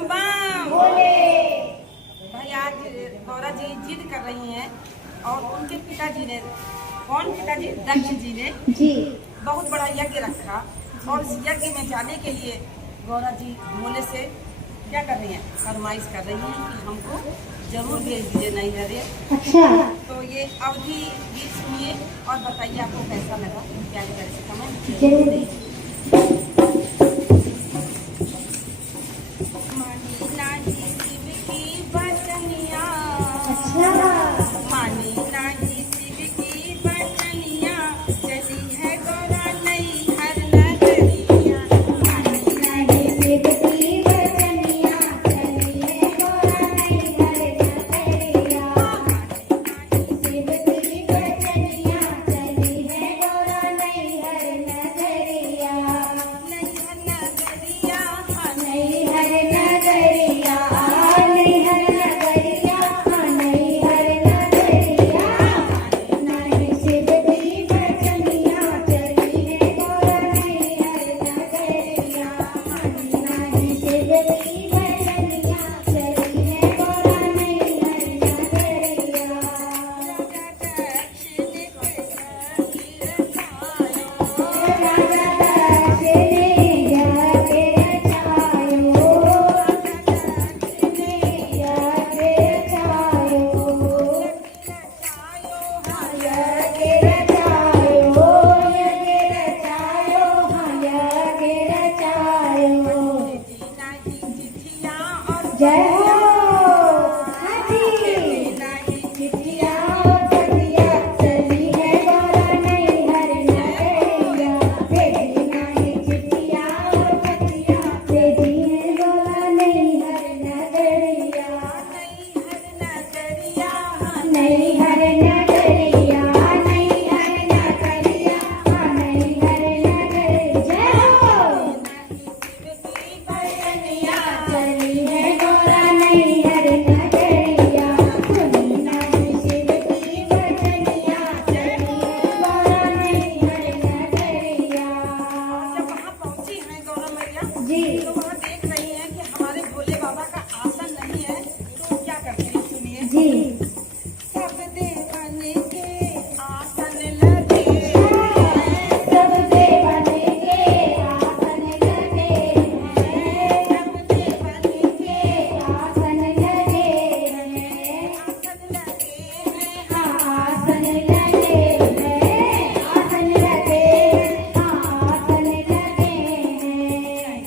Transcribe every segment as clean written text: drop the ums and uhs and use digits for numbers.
बम बम। भाई आज गौरा जी जिद कर रही हैं और उनके पिताजी ने, कौन पिताजी, दक्ष जी ने बहुत बड़ा यज्ञ रखा और इस यज्ञ में जाने के लिए गौरा जी भोले से क्या कर रही हैं, फरमाइश कर रही हैं कि हमको जरूर भेज दीजिए नैहरे। अच्छा, तो ये अवधि गीत सुनिए और बताइए आपको कैसा लगा, क्या कैसे कमेंट जरूर। मानी नानी शिव की बचनिया, अच्छा, मानी नानी शिव की बचनिया, चली है गौरा नैहर नगरिया। मानी नानी शिव की बचनिया, चली है गौरा नैहर नगरिया। शिव की बचनिया, चली है गौरा नैहर नगरिया। नैहर नगरिया, नैहर नगरिया, नैहर नगरिया, नैहर नगरिया। नानी शिव की बचनिया, चली है गौरा नैहर नगरिया। नानी शिव की बचनिया, चली है गौरा नैहर नगरिया। राजा दक्ष ने जाके रचायो, जाके रचायो, जाके रचायो, जाके रचायो, जाके रचायो। जय हो हाथी। चिट्ठिया और पतिया, चली है गौरा नैहर नगरिया। भेजी नानी चिट्ठिया और पतिया, भेजी है गौरा नैहर नगरिया। नैहर नगरिया, नैहर नगरिया, नैहर नगरिया। जय हो। बचनिया, चली है गौरा नैहर नगरिया। सुनी नानी शिव की बचनिया, चली है गौरा नैहर नगरिया। जब वहाँ पहुँची हैं गौरा मैया जी, तो वहाँ देख रही हैं कि हमारे भोले बाबा का आसन नहीं है, तो क्या करते हैं सुनिए। जी। सब देवन के आसन लगे हैं, सब देवन के आसन लगे हैं, सब देवन के आसन लगे हैं, आसन लगे हैं। आसन लगे हैं, आसन लगे हैं, आसन लगे हैं।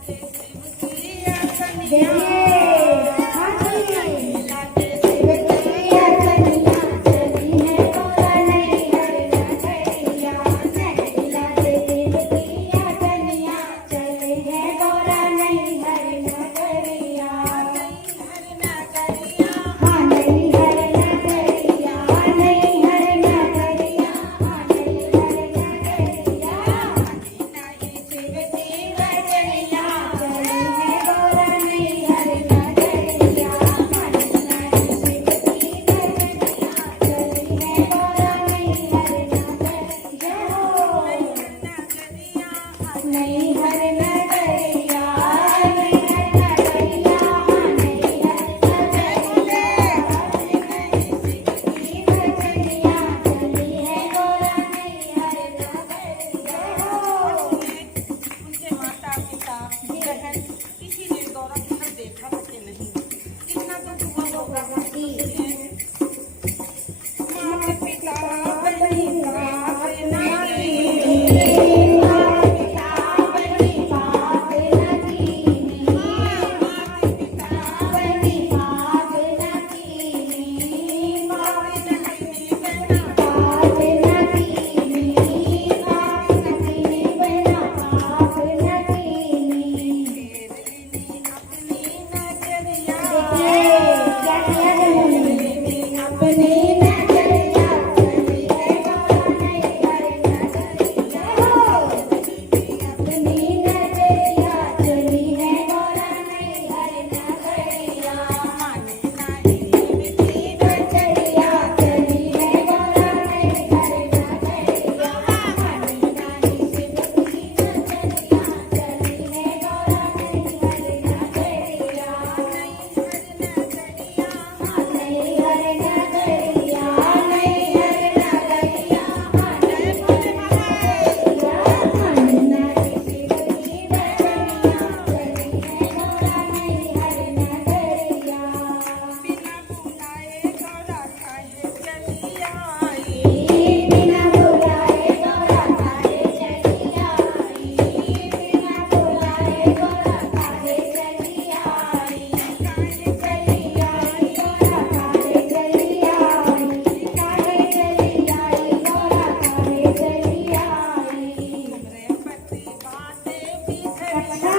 शिव की आसन देखिए हाथी, शिव की बचनिया, चली है गौरा नैहर नगरिया। नैला से शिव की बचनिया, चली है गौरा नैहर नगरिया। हाँ नैहर नगरिया, नैहर नगरिया, नैहर नगरिया। शिव की बचनिया, चली है गौरा नैहर पत्थर